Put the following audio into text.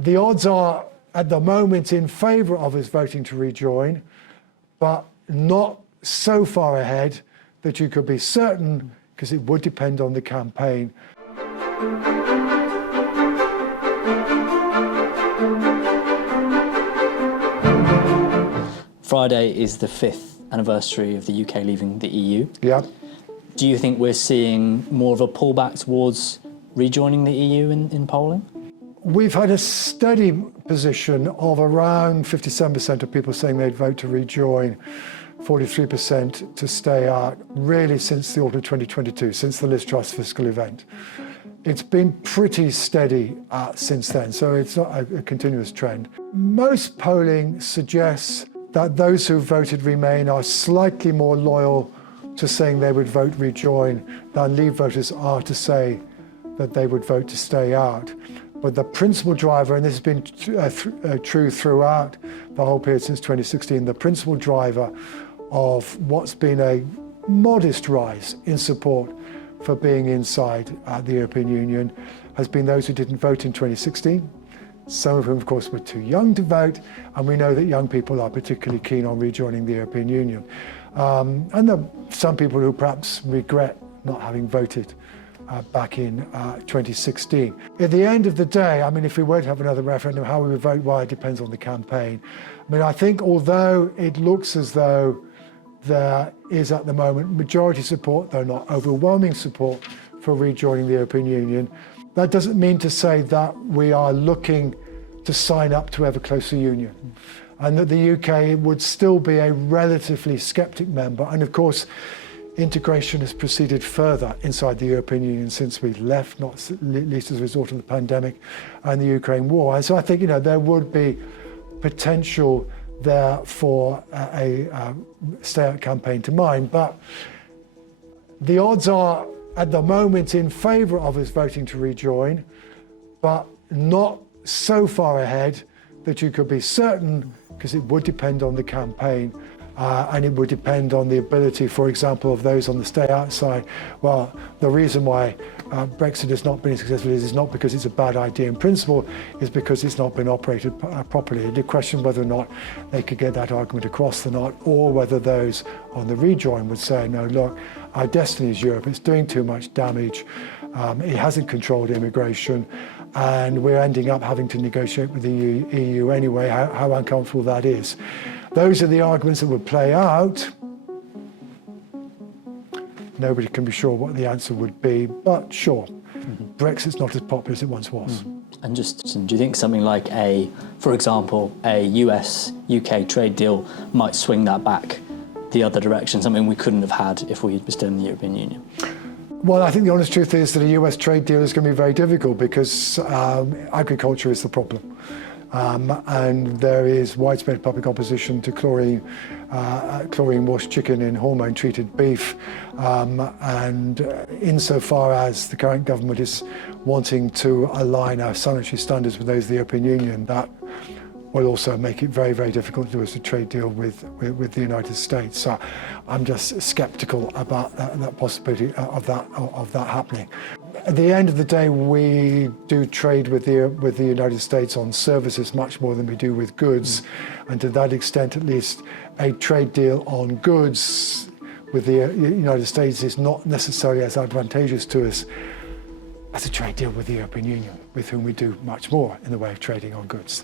The odds are at the moment in favour of us voting to rejoin, but not so far ahead that you could be certain, because it would depend on the campaign. Friday is the 5th anniversary of the UK leaving the EU. Yeah. Do you think we're seeing more of a pullback towards rejoining the EU in polling? We've had a steady position of around 57% of people saying they'd vote to rejoin, 43% to stay out, really since the autumn 2022, since the Liz Truss fiscal event. It's been pretty steady since then, so it's not a continuous trend. Most polling suggests that those who voted Remain are slightly more loyal to saying they would vote rejoin than Leave voters are to say that they would vote to stay out. But the principal driver, and this has been true throughout the whole period since 2016, the principal driver of what's been a modest rise in support for being inside the European Union has been those who didn't vote in 2016. Some of whom, of course, were too young to vote, and we know that young people are particularly keen on rejoining the European Union. And there are some people who perhaps regret not having voted back in 2016. At the end of the day, I mean, if we were to have another referendum, how we would vote, well, it depends on the campaign. I mean, I think although it looks as though there is at the moment majority support, though not overwhelming support, for rejoining the European Union, that doesn't mean to say that we are looking to sign up to ever closer union, and that the UK would still be a relatively sceptic member. And of course, integration has proceeded further inside the European Union since we left, not least as a result of the pandemic and the Ukraine war. And so I think, there would be potential there for a stay-out campaign to mind. But the odds are at the moment in favour of us voting to rejoin, but not so far ahead that you could be certain, because it would depend on the campaign. And it would depend on the ability, for example, of those on the stay-out side. Well, the reason why Brexit has not been successful is not because it's a bad idea in principle, it's because it's not been operated properly. And the question whether or not they could get that argument across or not, or whether those on the rejoin would say, no, look, our destiny is Europe, it's doing too much damage, it hasn't controlled immigration, and we're ending up having to negotiate with the EU anyway, how uncomfortable that is. Those are the arguments that would play out. Nobody can be sure what the answer would be, but sure, Brexit's not as popular as it once was. And just, do you think something like for example, a US-UK trade deal might swing that back the other direction, something we couldn't have had if we were still in the European Union? Well, I think the honest truth is that a US trade deal is going to be very difficult because agriculture is the problem. And there is widespread public opposition to chlorine-washed chicken in hormone-treated beef. And insofar as the current government is wanting to align our sanitary standards with those of the European Union, that will also make it very, very difficult to do as a trade deal with the United States. So I'm just sceptical about that possibility of that happening. At the end of the day, we do trade with the United States on services much more than we do with goods. And to that extent, at least, a trade deal on goods with the United States is not necessarily as advantageous to us as a trade deal with the European Union, with whom we do much more in the way of trading on goods.